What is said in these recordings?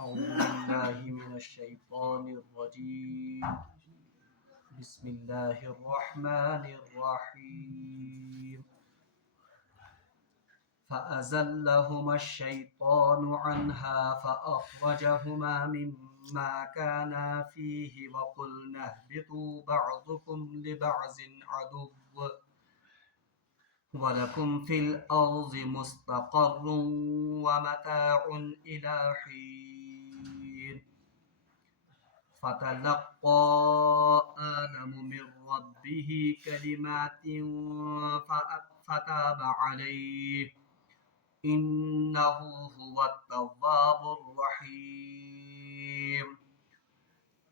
أعوذ بالله من الشيطان الرجيم بسم الله الرحمن الرحيم فأزلهما الشيطان عنها فأخرجهما مما كانا فيه وقلنا اهبطوا بعضكم لبعض عدو ولكم في الأرض مستقر ومتاع إلى حين فتلقى آدم من ربه كلمات فتاب عليه إنه هو التواب الرحيم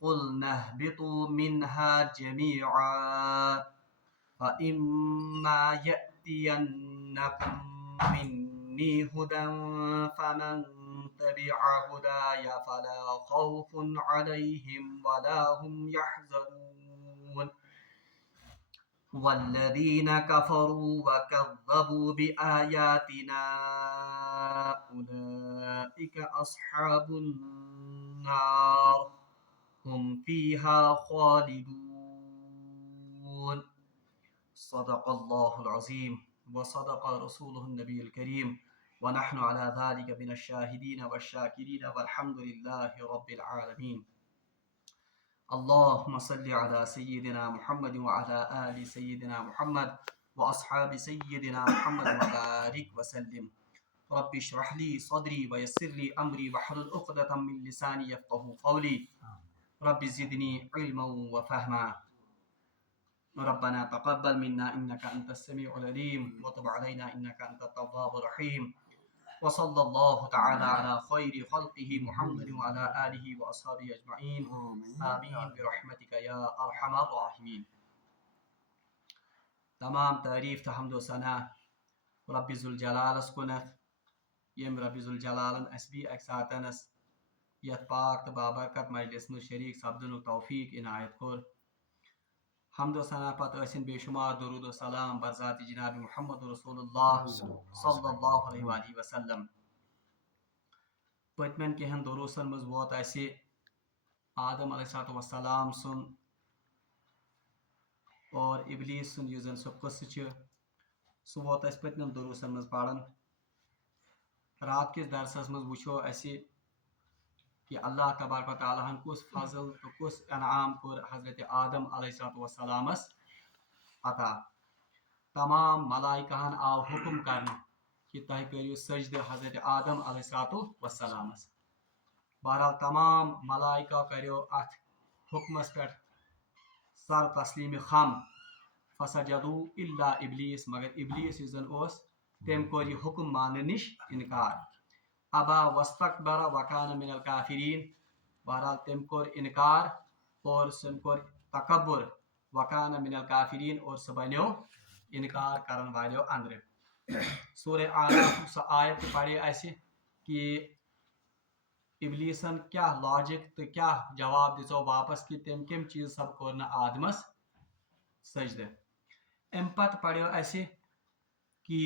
قلنا اهبطوا منها جميعا فإما يأتينكم مني هدى فمن تبع هداي فلا خوف عليهم ولا هم يحزنون والذين كفروا وكذبوا بآياتنا أولئك أصحاب النار هم فيها خالدون صدق الله العظيم وصدق رسوله النبي الكريم ونحن على ذلك من الشاهدين والشاكرين والحمد لله رب العالمين اللهم صل على سيدنا محمد وعلى آل سيدنا محمد وأصحاب سيدنا محمد وبارك وسلم رب اشرح لي صدري ويسر لي أمري واحلل عقدة من لساني يفقهوا قولي رب زدني علما وفهما ربنا تقبل منا إنك أنت السميع العليم وتب علينا إنك أنت التواب الرحيم وصلى الله تعالى على خير خلقه محمد وعلى آله وأصحابه أجمعين آمين برحمتك يا أرحم الراحمين. تمام تعریف تو حمد و ثنا رب ذوالجلالس کنتھ یم رب ذوالجلالن اس بھی اکہ ساتنس یت پاک تو بابرکت مجلس مز شریک سپدن توفیق عنایت کور حمد و ثنا پتہ ٲسِن بے شمار درود و سلام برذات جناب محمد رسول اللہ صلی اللہ علیہ وآلہ وسلم. پتمن کینٛہن دروسن مز ووت اسہِ آدم علیہ السلام سُنٛد اور ابلیس سُنٛد یُس زن سُہ قصہٕ چھُ سُہ ووت اسہِ پتمن دروسن مز پرن. رات کِس درسس مز وٕچھو اسہِ کہ اللہ تبارک و تعالیٰ ہن کس فضل تو کس انعام کور حضرت آدم علیہ السلامس عطا. تمام ملائکہن آو حکم کرنے کہ تہ کریو سجدہ حضرت آدم علیہ السلامس. بہرحال تمام ملائکہ کریو اتھ حکمس پہ سر تسلیم خم فسجدو الا ابلیس مگر ابلیس یُس زن اوس تم کور یہ حکم ماننے نش انکار. ابا واستکبر وکان من الکافرین بہرحال تم کور انکار اور سم کور تکبر وکان من الکافرین اور سہ بنیو انکار کرن والیو اندر. سورہ اعراف سہ آیت پڑھے اسہ کہ ابلیسن کیا لاجک تو کیا جواب دژو واپس کہ تم کم چیز سب کور نہ آدمس سجدہ. ام پتہ پڑھو اسہ کہ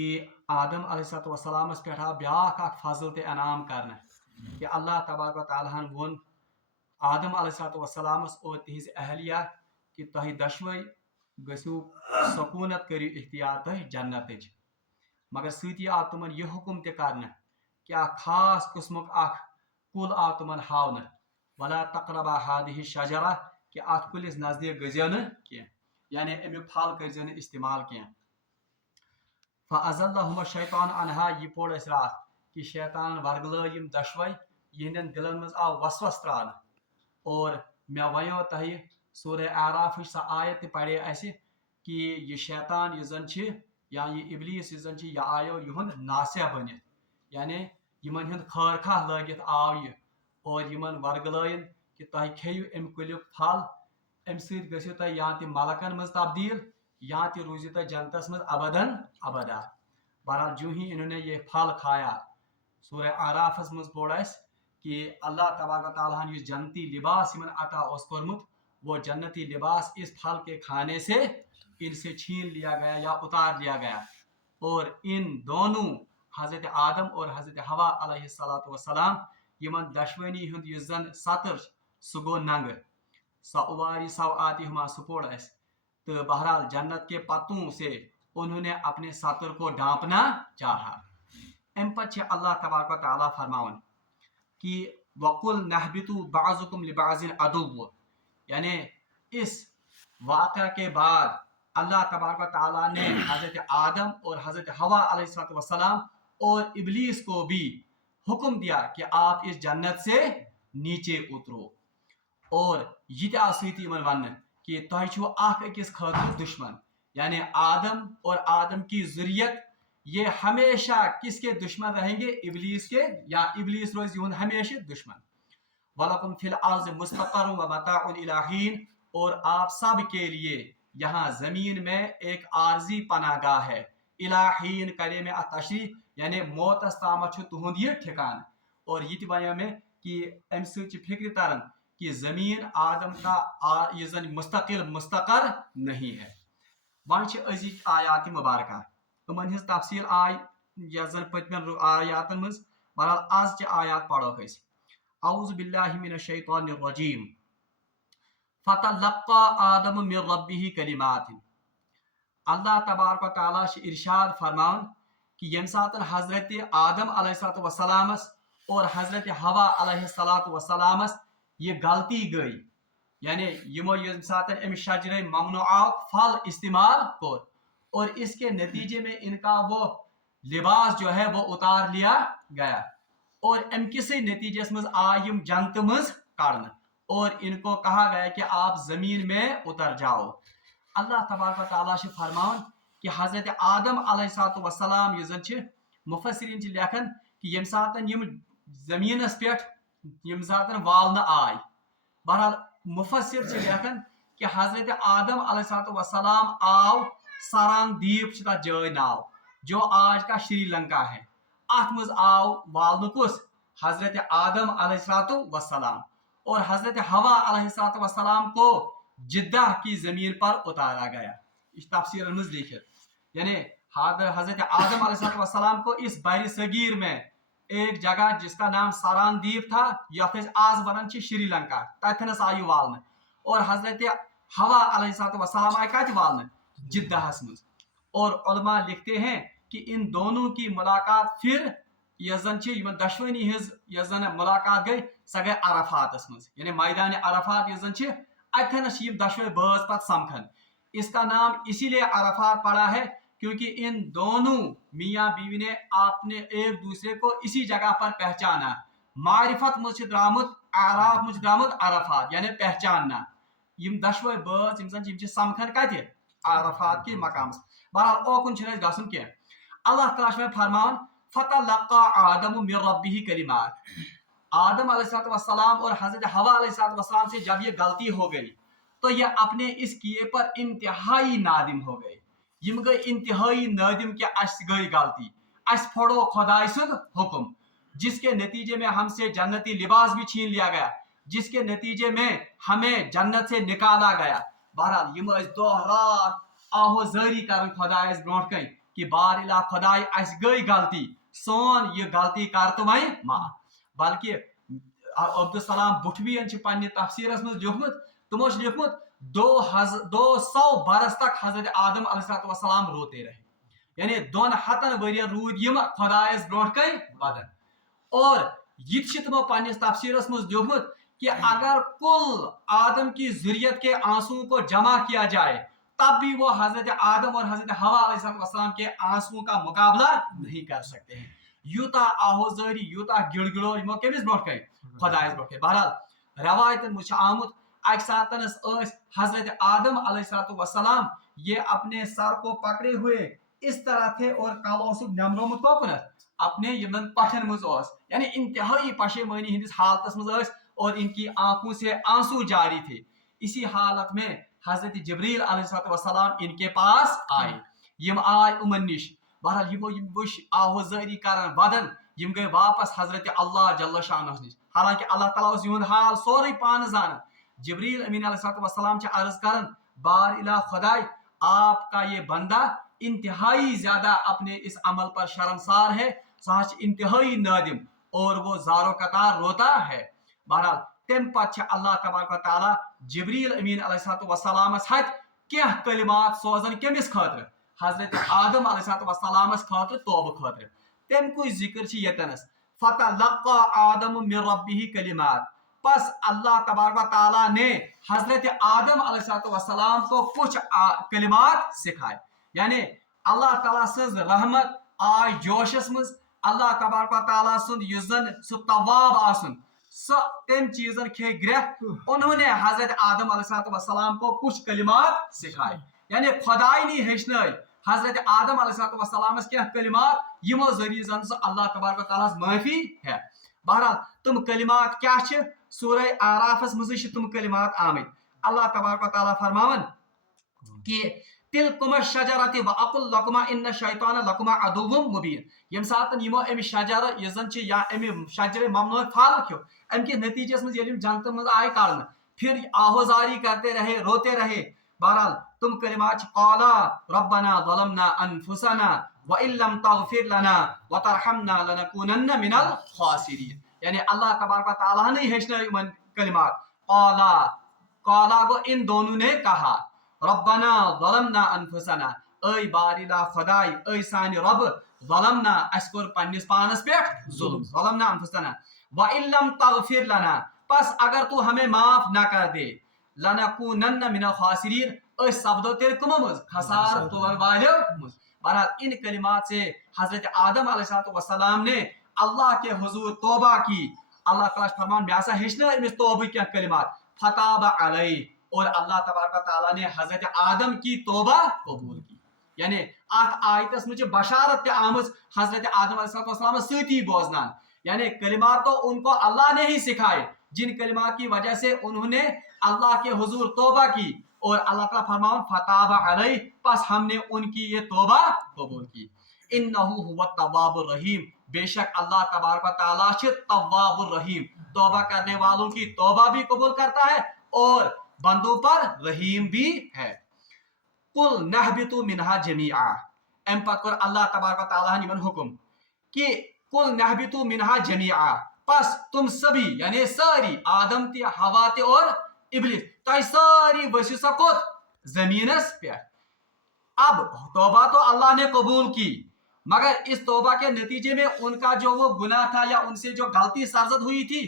آدم علیہ السلامس پہ آو بیاکھ اکھ فضل تہ انعام کرنے کہ اللہ تبارک و تعالیٰ ہن وون آدم علیہ السلامس اور تہذ اہلیہ کہ تہ دشوے گژھو سکونت کریو اختیار تہ جنتچ. مگر سۭتی آو تمن یہ حکم تہ کرنے کہ اکھ خاص قسمک اکھ کل آو تمن ہاونہ ولا تقربا هذه الشجرہ کہ اتھ کلس نزدیک گژھو نہ کینٛہہ یعنی امیک پھل کرزو نہ استعمال کینٛہہ. فأزلهما الشیطان عنہا یہ پوڑ اس رات کہ شیطان ورگلو یم دشوے یہندین دلن مز آو وسوس تران اور مے ونیو تہ سورہ اعراف سہ آیت پڑھے اسہ کہ یہ شیطان یہ زن چھ یا یہ ابلیس یہ زن چھ یہ آیو یہند ناصح بنت یعنی یمن ہند خیر خواہ لگت آو یہ اور یمن ورگلائن کہ تہ کھیو ام کلیک پھل ام سۭتۍ گژھو تہ یا تہ ملکن مز تبدیل یا تہ روزو تہ جنتس مز ابداً ابدا. بہرحال جو ہی انہوں نے یہ پھل کھایا سورہ اعرافس مز پوڑ اس کہ اللہ تبارک و تعالیٰ نے جنتی لباس یمن عطا اس کورمت وہ جنتی لباس اس پھل کے کھانے سے ان سے چھین لیا گیا یا اتار لیا گیا اور ان دونوں حضرت آدم اور حضرت حوا علیہ السلام یمن دشوانی ہند یس زن سطر سہ گو ننگر سواری سوآتی ہما سپوڑ اس تو بہرحال جنت کے پتوں سے انہوں نے اپنے سطر کو ڈھانپنا چاہا. ام پتہ اللہ تبارک و تعالیٰ فرماون کہ وَقُلْ نَهْبِطُوا بَعْضُكُمْ لِبَعْضٍ عَدُوٌّ، یعنی اس واقعہ کے بعد اللہ تبارک و تعالیٰ نے حضرت آدم اور حضرت حوا علیہ السلام اور ابلیس کو بھی حکم دیا کہ آپ اس جنت سے نیچے اترو. اور یہ تہ آو سۭتی یمن ون کہ تہ چھو اخ أکس خاطر دشمن، یعنی آدم اور آدم کی ذریت یہ ہمیشہ کس کے دشمن رہیں گے؟ ابلیس کے، یا ابلیس روز یہند ہمیشہ دشمن. وَلَكُمْ فِي الْأَرْضِ مُسْتَقَرٌّ وَمَتَاعٌ إِلَىٰ حِينٍ، اور آپ سب کے لیے یہاں زمین میں ایک عارضی پناہ گاہ ہے. اِلَىٰ حِين کرے میں تشریح یعنی موتس تامت تہند یہ ٹھکان. اور یہ تہ میں کہ ام سۭتۍ چھِ فکر تران کہ زمین آدم کا یہ زن مستقل مستقر نہیں ہے. وۄنۍ چھِ أزِچ آیات مبارکہ تمن ہز تفصیل آئی یا زن پتمن آیاتن مز. بہرحال آز چہ آیات پڑھوک أسۍ. اعوذ باللہ من الشیطان الرجیم. فتلقى آدم من ربه کلمات. اللہ تبارک و تعالیٰ ارشاد فرمان کہ یم سات حضرت آدم علیہ السلام اور حضرت حوا علیہ السلام یہ غلطی گئی، یعنی یمو یم سات ام شجر ممنوعہ پھل استعمال کور اور اس کے نتیجے میں ان کا وہ لباس جو ہے وہ اتار لیا گیا اور ام کسی نتیجے مز آئی یم جنت مز کڑن اور ان کو کہا گیا کہ آپ زمین میں اتر جاؤ. اللہ تبارک و تعالیٰ فرمان کہ حضرت آدم علیہ السلام یہ زن مفسرین لکھن کہ یم سات یم زمینس پہ یم سات والن آئی. بہرحال مفسر لکھن کہ حضرت آدم علیہ السلام آو ساران دیپ تک جائے ناو جو آج کا شری لنکا ہے. ات مز آو والن کس؟ حضرت آدم علیہ السلام اور حضرت حوا علیہ السلام کو جدہ کی زمین پر اتارا گیا. اس تفسیر مز لکھت یعنی حضرت آدم علیہ السلام کو اس بر صغیر میں ایک جگہ جس کا نام ساران دیپ تھا یت آز ونان شری لنکا تتنس آئی والن اور حضرت حوا علیہ السلام آئی کت والن جدہ مز. اور علماء لکھتے ہیں کہ ان دونوں کی ملاقات پھر یس زن دشوانی ہز یس زن ملاقات گئی سہ گئی عرفاتس مز، یعنی میدان عرفات یس زن اتنس دشوے باز پت سمکھن. اس کا نام اسی لیے عرفات پڑا ہے کیونکہ ان دونوں میاں بیوی نے آپ نے ایک دوسرے کو اسی جگہ پر پہچانا. معرفت مجھ درامت اعراف مجھ درامت عرفات یعنی پہچاننا. یم دشوے باز یم زن سمکھن کت عرفات کے مقام. بہرحال اوکن چھ گھن کی. اللہ تعالیٰ میں فرمان فتلقى آدم من ربه کلمات. آدم علیہ السلام اور حضرت حوا علیہ السلام سے جب یہ غلطی ہو گئی تو یہ اپنے اس کیے پر انتہائی نادم ہو گئے. یم گئی انتہائی نادم کہ اس گئی غلطی، اس پھوڑو خدائی سند حکم جس کے نتیجے میں ہم سے جنتی لباس بھی چھین لیا گیا، جس کے نتیجے میں ہمیں جنت سے نکالا گیا. بہرحال یم دہ رات آہو زاری کرن خدائس برونٹ کن کہ بار الہ خدائے اس گئی غلطی سون یہ غلطی کر تو وی معاف. بلکہ عبدالسلام بٹھوی پنہ تفسیرس مز لکھمت تمو لکھمت 200 برس تک حضرت آدم علیہ السلام روتے رہے، یعنی 200 ورین رود یم خدائس برونٹ کن ودن. اور یہ تمو پنس تفسیرس مز لکھمت کہ اگر کل آدم کی ذریت کے آنسوؤں کو جمع کیا جائے تب بھی وہ حضرت آدم اور حضرت حوا علیہ السلام کے آنسوؤں کا مقابلہ نہیں کر سکتے ہیں. یوتا آہوزاری یوتا گڑ گڑو یمو کمس برونٹ کن خدائس برونٹ کن. بہرحال روایتن مجھ آمت اک ساتنس حضرت آدم علیہ السلام یہ اپنے سر کو پکڑے ہوئے اس طرح تھے اور کل اس نمرومت کوکنت اپنے یمن پٹھن مز یعنی انتہائی پشیمانی ہندس حالتس مز اور ان کی آنکھوں سے آنسو جاری تھے. اسی حالت میں حضرت جبریل علیہ السلام ان کے پاس آئے. یم آئے امن نش. بہرحال یمو یم وش آہوزاری کران ودن یم گئے واپس حضرت اللہ جل شانہ نش. حالانکہ اللہ تعالیٰ اس یہند حال سورے پان زان. جبریل امین علیہ السلام عرض کرن بار الہ خدائے آپ کا یہ بندہ انتہائی زیادہ اپنے اس عمل پر شرمسار ہے، سہ انتہائی نادم اور وہ زارو قطار روتا ہے. بہرحال تم پتہ اللہ تبارک و تعالیٰ جبریل امین علیہ السلام کیا کلمات سوزن کمس خاطر حضرت آدم علیہ السلام خاطر توبہ خاطر. تم کچھ ذکر یتنس فتلقى آدم من ربه کلمات. پس اللہ تبارک و تعالیٰ نے حضرت آدم علیہ السلام کو کچھ کلمات سکھائے. یعنی اللہ تعالیٰ سز رحمت آئی جوشس مز. اللہ تبارک و تعالیٰ سند یس زن سہ طواب آسن سہ تم چیزن کھے گرہ. انہوں نے حضرت آدم علیہ السلام کو کچھ کلمات سکھائے. یعنی خدائی نہیں ہیچنائی حضرت آدم علیہ السلام کیا کلمات یمو ذریعہ زن سہ اللہ تبارک و تعالیٰ معافی ہے. بہرحال تم کلمات کیا چھ سورہ آرافس مز تم کلمات آمت. اللہ تبارک و تعالیٰ فرماون کہ تلکم الشجرۃ واقل لکما ان الشیطان لکما عدو مبین. یم ساتن یمو ام شجر یزن چھ یا ام شجر ممنوع پھل کھو ام کے نتیجے مز یلیم جنت مز آئے کڑن پھر آہوزاری کرتے رہے روتے رہے. بہرحال تم کلمات قالا ربنا ظلمنا انفسنا وان لم تغفر لنا وترحمنا لنكونن من الخاسرین. یعنی اللہ تبارک و تعالیٰ نے ہیچنا کلمات. قالا گو ان دونوں نے کہا ربنا ظلمنا انفسنا اے باریلا خدای اے سانی رب ظلمنا اسکر پنس پانس پیٹھ ظلم ظلمنا انفسنا وان لم تغفر لنا پس اگر تو ہمیں معاف نہ کر دے لنکونن من الخاسرین اس سبدو تیل کممز خسار تولن والو مز. بہرحال ان کلمات سے حضرت آدم علیہ السلام نے اللہ کے حضور توبہ کی. اللہ تعالیٰ فرمان میں ایسا ہیچنا امس توبہ کیا کلمات فتاب علیہ اور اللہ تبارک و تعالیٰ نے حضرت آدم کی توبہ قبول کی. یعنی ات آیتس مجھے بشارت آمز حضرت آدم علیہ السلام ستی بوزنان. یعنی کلمات تو ان کو اللہ نے ہی سکھائے جن کلمات کی وجہ سے انہوں نے اللہ کے حضور توبہ کی. اور اللہ تعالیٰ فرماؤں فتاب علیہ پس ہم نے ان کی یہ توبہ قبول کی. انہو هو التواب الرحیم بے شک اللہ تبارک و تعالیٰ تواب الرحیم توبہ کرنے والوں کی توبہ بھی قبول کرتا ہے اور بندوں پر رحیم بھی ہے. قل نہبتوا منہا جمیعا. ام پتر اللہ تبارک و تعالیٰ نے من حکم کہ قل نہبتوا منہا جمیعا پس تم سبھی یعنی ساری آدم تی ہوا تی اور ابلیس تہ ساری وسیو سا کوت زمینس پہ. اب توبہ تو اللہ نے قبول کی مگر اس توبہ کے نتیجے میں ان کا جو وہ گناہ تھا یا ان سے جو غلطی سرزد ہوئی تھی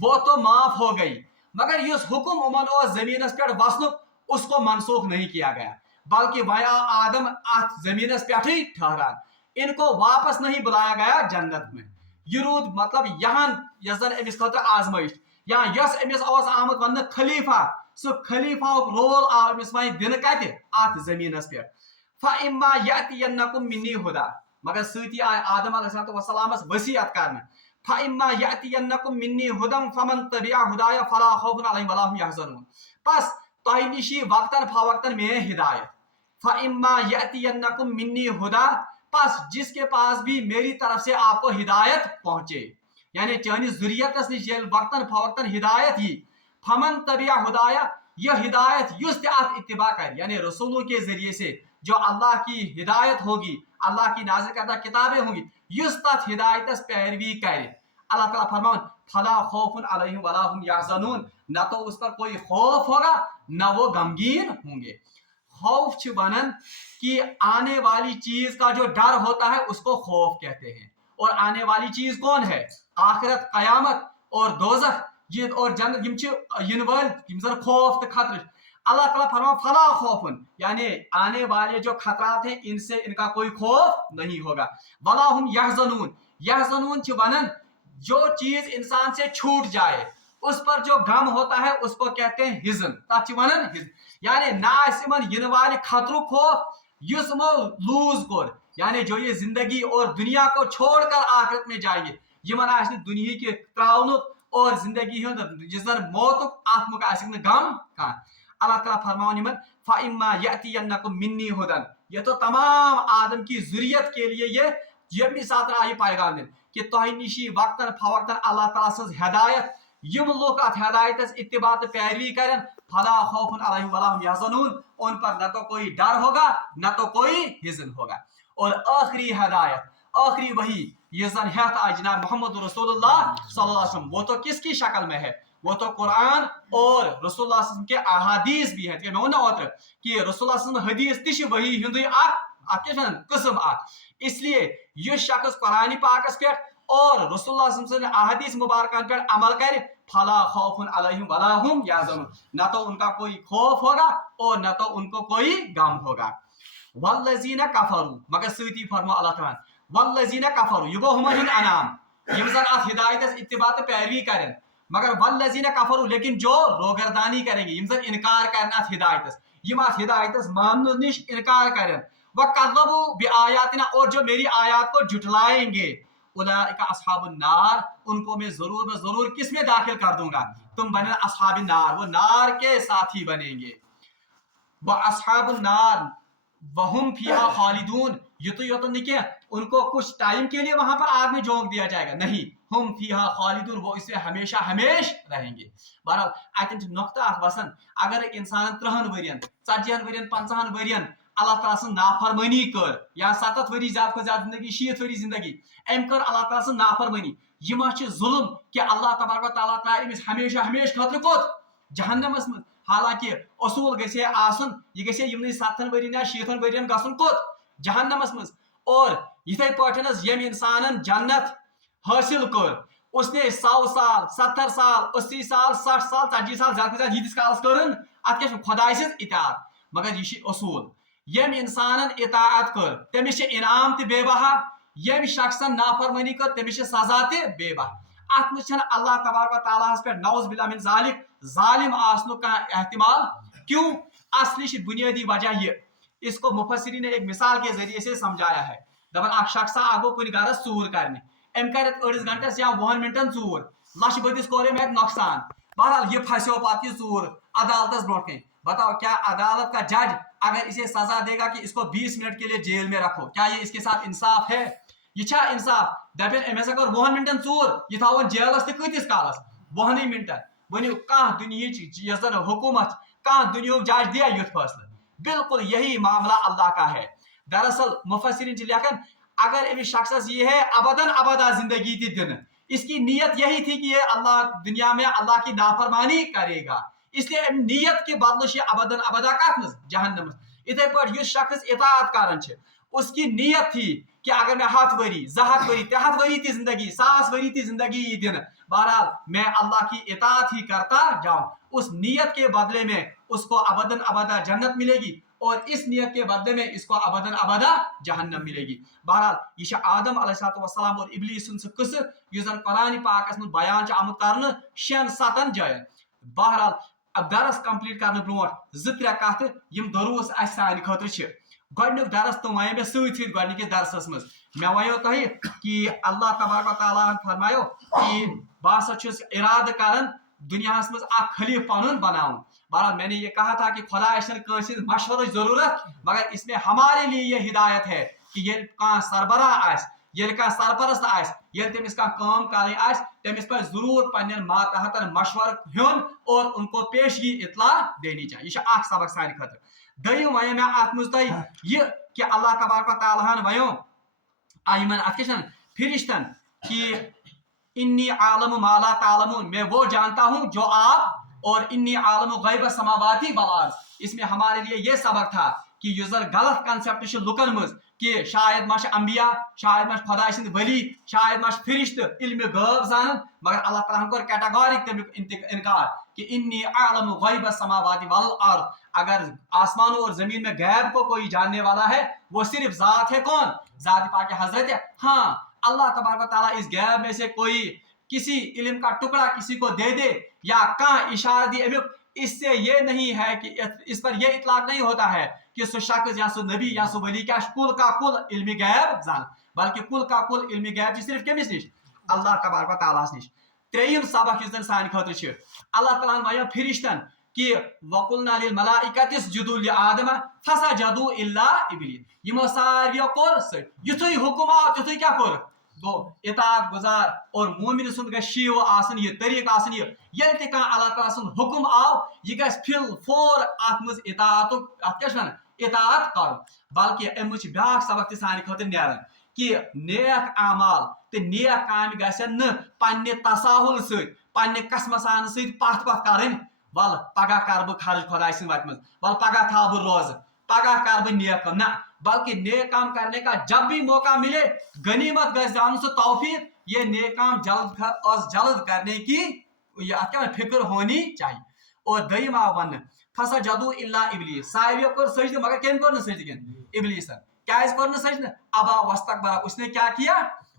وہ تو معاف ہو گئی مگر اس حکم امن اور زمینس پہ وسنک اس کو منسوخ نہیں کیا گیا بلکہ ویا آدم ات زمینس پہ ہی ٹھہران. ان کو واپس نہیں بلایا گیا جنت میں. یرود مطلب یہاں یزن امس خاطر آزمائش یا یس امس اوس آمد ون خلیفہ سو خلیفہ رول آو امس وی دن کت ات زمینس پہ. فاما یاتینکم منی ہدا مگر ستی آئے آدم علیہ السلام وصیت کرنا فاما یاتینکم منی ہدم فمن تبع ہدای فلا خوف علیہم ولا هم یحزنون. پس تہ نشی وقتاً فوقتاً میں ہدایت. فاما یاتینکم منی ہدا پس جس کے پاس بھی میری طرف سے آپ کو ہدایت پہنچے یعنی چانی ذریتس نش وقتاً فوقتاً ہدایت ہی فمن تبع ہدایا یہ ہدایت یس ات اتباع کر یعنی رسولوں کے ذریعے سے جو اللہ کی ہدایت ہوگی اللہ کی نازل کردہ کتابیں ہوں گی یس تت ہدایتس پیروی کرے. اللہ تعالیٰ فرمان فلا خوف علیہم ولا هم یحزنون نہ تو اس پر کوئی خوف ہوگا نہ وہ غمگین ہوں گے. خوف چھ ونن کہ آنے والی چیز کا جو ڈر ہوتا ہے اس کو خوف کہتے ہیں اور آنے والی چیز کون ہے آخرت قیامت اور دوزخ یہ اور جنت یم چھ ین ول یم زن خوف تو خطرہ. اللہ تعالیٰ فرمان فلا خوفن یعنی آنے والے جو خطرات ہیں ان سے ان کا کوئی خوف نہیں ہوگا. ولا هم یحزنون یحزنون چھ ونن جو چیز انسان سے چھوٹ جائے اس پر جو غم ہوتا ہے اس کو کہتے ہیں حزن. تچ ونن حزن یعنی نہ اسمن ین والے خطرو خوف یس مو لوز کور یعنی جو یہ زندگی اور دنیا کو چھوڑ کر آخرت میں جائیں گے یمن آس دنیا کے تراؤنک اور زندگی ہند جس زن موتک ات مک آس غم کان. اللہ تعالیٰ فرماؤن یمن فاما یاتینکم منی ہدن یہ تو تمام آدم کی ذریت کے لیے یہ بھی ساتھ آئی پیغام دن کہ تہ نشی وقتاً فوقتاً اللہ تعالیٰ سز ہدایت یم لوگ ات ہدایتس اتباع تو پیروی کرن فلا خوف علیہم ولا هم یحزنون ان پر نہ تو کوئی ڈر ہوگا نہ تو کوئی حزن ہوگا. اور آخری ہدایت آخری وحی یہ زن ہیت آج جناب محمد رسول اللہ صلی اللہ علیہ وسلم، وہ تو کس کی شکل میں ہے؟ وہ تو قرآن اور رسول اللہ صلی اللہ علیہ وسلم کے احادیث بھی ہیں. میں ونو اوتر کہ رسول اللہ صلی اللہ علیہ وسلم حدیث تہ وحی ہندی قسم اس لیے یہ شخص قرآن پاکس پہ اور رسول اللہ صلی اللہ علیہ وسلم احادیث مبارکان پہ عمل کرے فلا خوف علیہم ولا هم یحزنون، نہ تو ان کا کوئی خوف ہوگا اور نہ تو ان کو کوئی غم ہوگا. والذین کفروا، مگر سۭتی فرمو اللہ تعالیٰ والذین کفروا، یہ گو ہمن ہند انعام یم زن ات ہدایت اتباع تو پیروی کریں، مگر والذین کفروا لیکن جو روگردانی کریں گے، یم زن انکار کریں ات ہدایت، یم ات ہدایت ماننے نش انکار کریں، وکذبوا بآیاتنا، اور جو میری آیات کو جھٹلائیں گے، اولئک اصحاب النار، ان کو میں ضرور کس میں داخل کر دوں گا؟ تم بنے اصحاب النار، وہ نار کے ساتھی بنیں گے. واصحاب النار وہم فیہا خالدون، یہ تو یوتن نہیں کہ ان کو کچھ ٹائم کے لیے وہاں پر آگ میں جھونک دیا جائے گا، نہیں، ہم فیہا خالدون، وہ اس سے ہمیشہ ہمیش رہیں گے. بہرحال اتن نقطہ اخ وسن، اگر ایک انسان 30 ورین 40 ورین 50 ورین اللہ تعالیٰ سن نافرمانی کر، یا 70 وری زیادہ کھت زیادہ زندگی 60 وری زندگی ام کر اللہ تعالیٰ سن نافرمانی، یہ ما چھ ظلم کہ اللہ تبارک و تعالیٰ ترائے امس ہمیشہ ہمیش خاطر کوت جہنمس من. حالانکہ اصول گژھِ آسن، یہ گژھِ یمنی 70 ورین یا 60 ورین گژھن کوت جہنمس من. اور یتھے پٲٹھۍ یم انسانن جنت حاصل کر، اس نے 100 سال 70 سال 80 سال 60 سال 40 سال زیادہ زیادہ یتس کالس کرن، ات کیا خداے سٕنٛز اطاعت. مگر یہ اصول یم انسانن اطاعت کر تمس انعام تہ بے بہا، یم شخصن نافرمانی کر تمس سزا تہ بے بہا. ات مجھ اللہ تبارک و تعالیٰ پہ نعوذ باللہ من ذالک ظالم آسنو کا احتمال. کیوں؟ اصلی بنیادی وجہ یہ، اس کو مفسرین نے ایک مثال کے ذریعے سے سمجھایا ہے. دپان اخ شخص آگو کن گرس ژور کرنے، ام کر 8 گھنٹس یا 20 منٹن ژور، لچھ بدس کور ام نقصان. بہرحال یہ پھنسو پتہ یہ ژور عدالتس برو کن. بتاؤ کیا عدالت کا جج اگر اسے سزا دے گا کہ اس کو 20 منٹ کے لیے جیل میں رکھو، کیا یہ اس کے ساتھ انصاف ہے؟ یہ چھا انصاف؟ دپن ام ہسا کر 20 منٹن ژور، یہ تھاون جیلس تہ کتس کالس 20 منٹن. ونیو کھانا دنیا زن حکومت کھانا دنیا جج دیا یوت فیصلہ؟ بالکل یہی معاملہ اللہ کا ہے. دراصل مفسرین لکھن اگر امس شخص یہ ہے ابداً ابدا زندگی تہ دن، اس کی نیت یہی تھی کہ یہ اللہ دنیا میں اللہ کی نافرمانی کرے گا، اس لیے نیت کے بدلش یہ ابداً ابدا کت مز جہنم. اتھے پٲٹھۍ یس شخص اطاعت کران چھ، اس کی نیت تھی کہ اگر میں 100 وری 200 وری 300 وری تہ زندگی 1000 وری تہ زندگی دن، بہرحال میں اللہ کی اطاعت ہی کرتا جاؤں، اس نیت کے بدلے میں اس کو ابداً ابدا جنت ملے گی، اور اس نیت کے بدلے میں اس کو ابداً ابدا جہنم ملے گی. بہرحال یہ آدم علیہ السلام اور ابلیس سن سہ قصہ اس زن قرآن پاکس من بیان آمت کرنے 6-7 جائن. بہرحال اب درس کمپلیٹ کرنے برونٹ 2-3 کتھ یم دروس اس سان خاطر چھ. گۄڈنیُک درس تو ونے مے سۭتۍ گۄڈنِکِس درسس منٛز مےٚ وَنیو تۄہہِ کہ اللہ تبارک و تعالیٰ ہن فرمایو کہ بہٕ ہسا چھُس ارادٕ کران دنیاہس منٛز اکھ خلیف پنُن بناوُن. بہرحال میں نے یہ کہا تھا کہ خدا چھنہٕ کٲنٛسہِ ہِنٛز مشورٕچ ضروٗرت، مگر اس میں ہمارے لیے یہ ہدایت ہے کہ ییٚلہِ کانٛہہ سربراہ آسہِ، ییٚلہِ کانٛہہ سرپرست آسہِ، ییٚلہِ تٔمِس کانٛہہ کٲم کرٕنۍ آسہِ، تٔمِس پزِ ضروٗر پننٮ۪ن ماتحتن مشورٕ ہیوٚن اور ان کو پیشگی اطلاع دینی چاہیے. یہ چھُ اکھ سبق سانہِ خٲطرٕ. دوٚیِم ونے مےٚ اتھ منٛز تۄہہِ یہ کہ اللہ تبارک و تعالیٰ ہن ونیو یمن اتھ کیٛاہ چھِ فرشتن کہ انی عالم ما لا تعلمون، میں وہ جانتا ہوں جو آپ، اور انی عالم غیب السماوات والارض. اس میں ہمارے لیے یہ سبق تھا کہ یہ زن غلط کنسپٹ چھ لکن مز کہ شاید ما انبیاء، شاید ما خدا سند ولی، شاید ما فرشت علم غیب زانن، مگر اللہ تعالیٰ ہن کور کیٹاگورک تمیک انکار کہ انی اعلم غیب السماوات والارض. اگر آسمانوں اور زمین میں غیب کو کوئی جاننے والا ہے وہ صرف ذات ہے. کون؟ ذات پاک حضرت. ہاں اللہ تبارک و تعالیٰ اس غیب میں سے کوئی کسی علم کا ٹکڑا کسی کو دے دے یا کہاں اشارہ دی امیک، اس سے یہ نہیں ہے کہ اس پر یہ اطلاق نہیں ہوتا ہے کہ سو شخص یا سو نبی یا سو ولی کیا کل کا کل علمی غیب زان، بلکہ کل کا کل علمی غیب صرف کمس نش؟ اللہ تبارک و تعالیٰ نش. تریم سبق اس سان خاطر چھ اللہ تعالیٰ ونیو فرشتن کہ وقلنا للملائکۃ اسجدوا لآدم فسجدوا الا ابلیس. یمو سارویو کور یتھے حکم آو تیتھے کیا کور گو اطاعت گزار. اور مومن سند گژھِ شیو آسن یہ طریقہ آسن یہ یل تہ کانٛہہ اللہ تعالیٰ سند حکم آو یہ گژھِ فل فور ات مز اطاعت ات کیا اطاعت کرُن. بلکہ امہ بیاکھ سبق تہ سانہ خاطر نیران کہ نیک اعمال تو نیک کام گژھن نہ پننہِ تساہل سۭتۍ پننہِ قسمسان سۭتۍ پتھ پتھ کرٕنۍ ول پگہ کر بہٕ خرچ خداے سٕنٛدِ وتہِ منٛز ول پگہ تھاو بہٕ روزٕ پگہ کر بہٕ نیک کام نہ بلکہ نیک کام کرنے کا جب بھی موقع ملے غنیمت گژھِ زانُن سُہ توفیق یہ نیک کام جلد کرنے کی فکر ہونی چاہیے. اور دٔیِم آو وننہٕ فسجدوا الا ابلیس سارویو کوٚر سجدٕ مگر کٔمۍ کوٚر نہٕ سجدٕ کینٛہہ ابلیسن کیازِ کوٚر نہٕ سجدٕ ابا واستکبر اس نے کیا کیا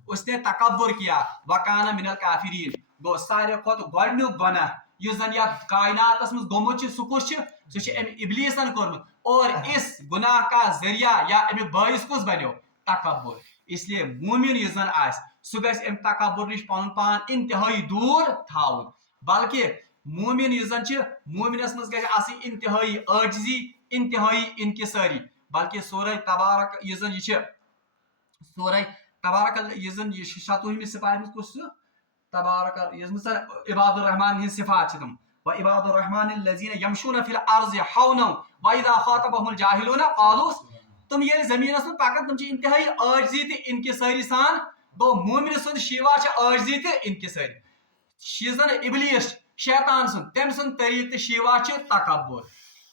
اس نے تکبر کیا وکان من الکافرین گوٚو ساروی کھۄتہٕ گۄڈنیُک گۄناہ یُس زن یتھ کائناتس منٛز گوٚمُت چھُ سُہ کُس چھُ سُہ چھُ أمۍ ابلیسن کوٚرمُت اور اس گناہ کا ذریعہ یا امیُک باعث کُس بنیو تکبر اس لیے مومن یُس زن آسہِ سُہ گژھِ امہِ تکبر نِش پنُن پان انتہٲیی دوٗر تھاوُن بلکہ مومن یُس زن چھُ مومنس منٛز گژھِ آسٕنۍ انتہٲیی عاجزی انتہٲیی انکساری بلکہ سورہ تبارک یُس زن یہِ چھِ سورہ تبارک یُس زن یہِ 87 سپارِ منٛز کُس چھُ تبارک یس منٛز عباد الرحمان ہٕنٛز صفات چھِ تِم وعباد الرحمان الذین یمشون فی الارض ہونا واذا خاطبهم الجاہلون قالوا تم ییٚلہِ زمینس منٛز پکان تم چھِ انتہٲیی عاجزی تہٕ انکساری سان گوٚو مومن سُنٛد شیوا چھِ عاجزی تہٕ انکساری یُس زن ابلیس شیطان سُنٛد تٔمۍ سُنٛد طریقہٕ تہٕ شیوا چھُ تکبر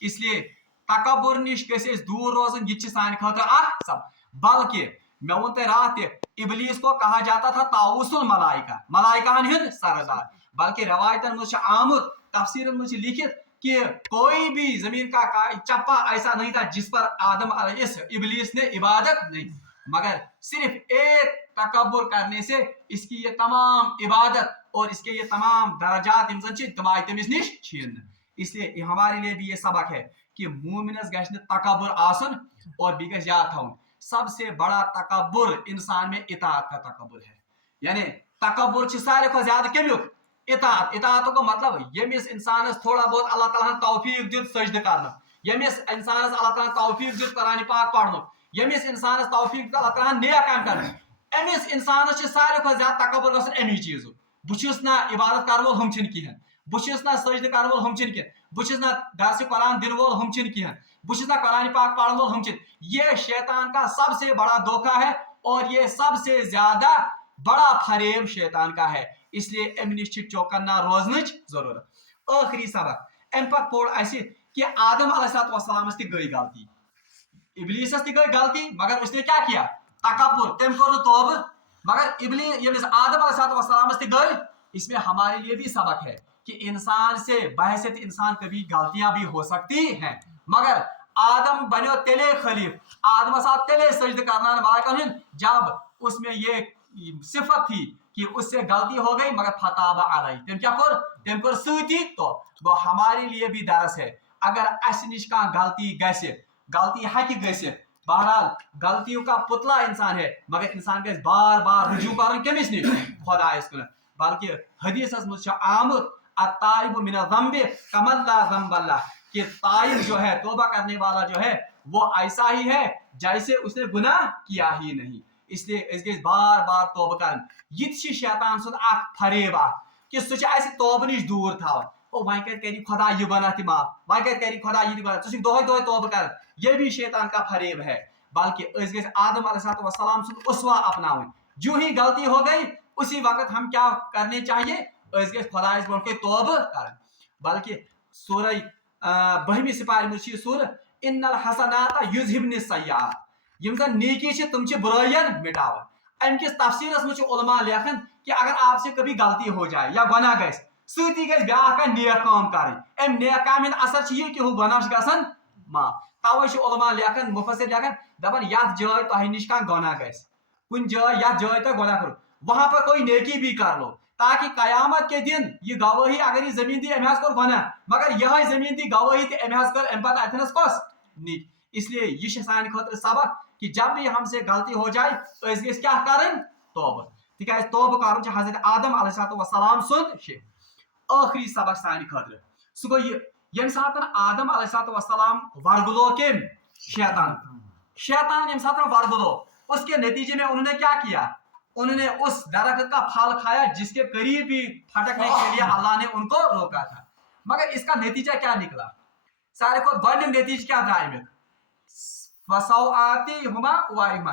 اس لیے تکبر نِش گژھِ أسۍ دوٗر روزُن یہِ تہِ چھِ سانہِ خٲطرٕ اکھ سبق بلکہ میں ووٚن تۄہہِ راتھ تہِ ابلیس کو کہا جاتا تھا طاؤس الملائکہ ملائکہن ہُنٛد سردار بلکہ روایتن منٛز چھُ آمُت تفسیرن منٛز چھُ لکھت کہ کوئی بھی زمین کا چپا ایسا نہیں تھا جس پر آدم اس ابلیس نے عبادت نہیں مگر صرف ایک تکبر کرنے سے اس کی یہ تمام عبادت اور اس کے یہ تمام درجات تم آئی تمس نش چھین اس لیے ہمارے لیے بھی یہ سبق ہے کہ مومنس گژھِ نہٕ تکبر آسن اور بیٚیہِ گژھِ یاد تھاوُن سب سے بڑا تکبر انسان میں اطاعت کا تکبر ہے یعنی تکبر چھُ ساروی کھۄتہٕ زیادٕ کمیُک اطاعت کو مطلب ییٚمِس انسانس تھوڑا بہت اللہ تعالیٰ ہن توفیق دیُت سجدٕ کرنُک ییٚمِس انسانس اللہ تعالیٰ ہن توفیق دیُت قرآنِ پاک پرنُک ییٚمِس انسانس توفیق دیُت اللہ تعالیٰ ہن نیک کامہِ کرنُک أمِس انسانس چھُ ساروی کھۄتہٕ زیادٕ تکبر گژھُن امی چیٖزُک بہٕ چھُس نہ عبادت کرن وول ہُم چھِنہٕ کہیٖنۍ بہٕ چھُس نہ سجدٕ کرن وول ہُم چھِنہٕ کینٛہہ بہٕ چھُس نہ درسِ قرآن دِنہٕ وول ہُم چھِنہٕ کہیٖنۍ بہٕ چھُس نہ قرآنِ پاک پرن وول ہُم چھِنہٕ یہ شیطان کا سب سے بڑا دھوکہ ہے اور یہ سب سے زیادہ بڑا فریب شیطان کا ہے اس لیے امہِ نِش چھِ چوکنا روزنٕچ ضروٗرت ٲخری سبق امہِ پتہٕ پوٚر اَسہِ کہ آدم علیہ السلامس تہِ گٔے غلطی ابلیسس تہِ گٔے غلطی مگر اس نے کیا کیا تکبر تٔمۍ کوٚر نہٕ توبہٕ مگر ابلیس ییٚمِس آدم علیہ السلامس تہِ گٔے اس میں ہمارے لیے بھی سبق ہے کہ انسان سے بحیثیت انسان کبھی غلطیاں بھی ہو سکتی ہیں مگر آدم بنو تیلے خلیف آدمس آو تیلے سجدہ کرنا ملائکن ہند جب اس میں یہ صفت تھی کہ اس سے غلطی ہو گئی مگر فتاب علیہ تم کر سۭتی تو گو ہمارے لیے بھی درس ہے اگر اس نش کانٛہہ غلطی گژھِ غلطی ہیٚکہِ گٔژھِتھ بہرحال غلطیوں کا پتلا انسان ہے مگر انسان گژھِ بار بار رجوع کرن کٔمِس نش خدایس کُن بلکہ حدیثس منٛز چھُ آمُت التائب من الذنب کمن لا ذنب لہ کہ تائب جو ہے توبہ کرنے والا جو ہے وہ ایسا ہی ہے جیسے اس نے گناہ کیا ہی نہیں اس لیے اس گژھِ بار بار توبہ کرن یہ چھِ شیطان سُنٛد اکھ فریب اکھ کہ سُہ چھُ اَسہِ توبہٕ نِش دوٗر تھاوان او وۄنۍ کتہِ کری خدا یہِ گۄناہ تہِ معاف وۄنۍ کتہِ کری خدا یہِ تہِ گۄناہ ژٕ چھُکھ دۄہے دۄہے توبہ کران یہ بھی شیطان کا فریب ہے بلکہ أسۍ گژھِ آدم علیہ السلام سُنٛد اسوا اپناوٕنۍ جو ہی غلطی ہو گئی اسی وقت ہم کیا کرنے چاہیے اس گژھِ خدایس برونٛٹھ کٔنۍ توبہٕ کرن بلکہ سورہ 12 سپارِ منٛز چھِ یہِ سورہ ان الحسنات یذہبن السیئات یم زن نیکی چھِ تم چھِ برٲیین مٹاوان امہِ کِس تفسیرس منٛز چھِ علماء لیکھان کہ اگر آپ سے کبھی غلطی ہو جائے یا گناہ گژھِ سۭتی گژھِ بیاکھ کانٛہہ نیک کٲم کرٕنۍ امہِ نیک کامہِ ہُنٛد اثر چھُ یہِ کہ ہُہ گۄناہ چھُ گژھان معاف توے چھِ علماء لیکھان مفسر لیکھان دپان یتھ جایہِ تۄہہِ نِش کانٛہہ گۄناہ گژھِ کُنہِ جایہِ یتھ جایہِ تۄہہِ گۄناہ کوٚرُو وہاں پر کوئی نیکی بھی کر لو تاکہ قیامت کے دن یہ گواہی اگر یہ زمین دی امہ کور گناہ مگر یہ زمین دی گواہی تہ امہ کر ام پتہ اتنس کس نیک اس لیے یہ سان خاطر سبق کہ جب بھی ہم سے غلطی ہو جائے اس گژھِ کیا کرن توبہ تکیاز توبہ کرن چھ حضرت آدم علیہ السلام سند شے آخری سبق سان خاطر سہ گو یہ یم ساتن آدم علیہ السلام ورگلو کم شیطان یم ساتن ورگلو اس کے نتیجے میں انہوں نے کیا کیا انہوں نے اس درخت کا پھل کھایا جس کے قریب بھی پھٹکنے کے لیے اللہ نے ان کو روکا تھا مگر اس کا نتیجہ کیا نکلا سارے کو گۄڈنیُک نتیجہ کیا درائے میں وسوآتِہما وارِہما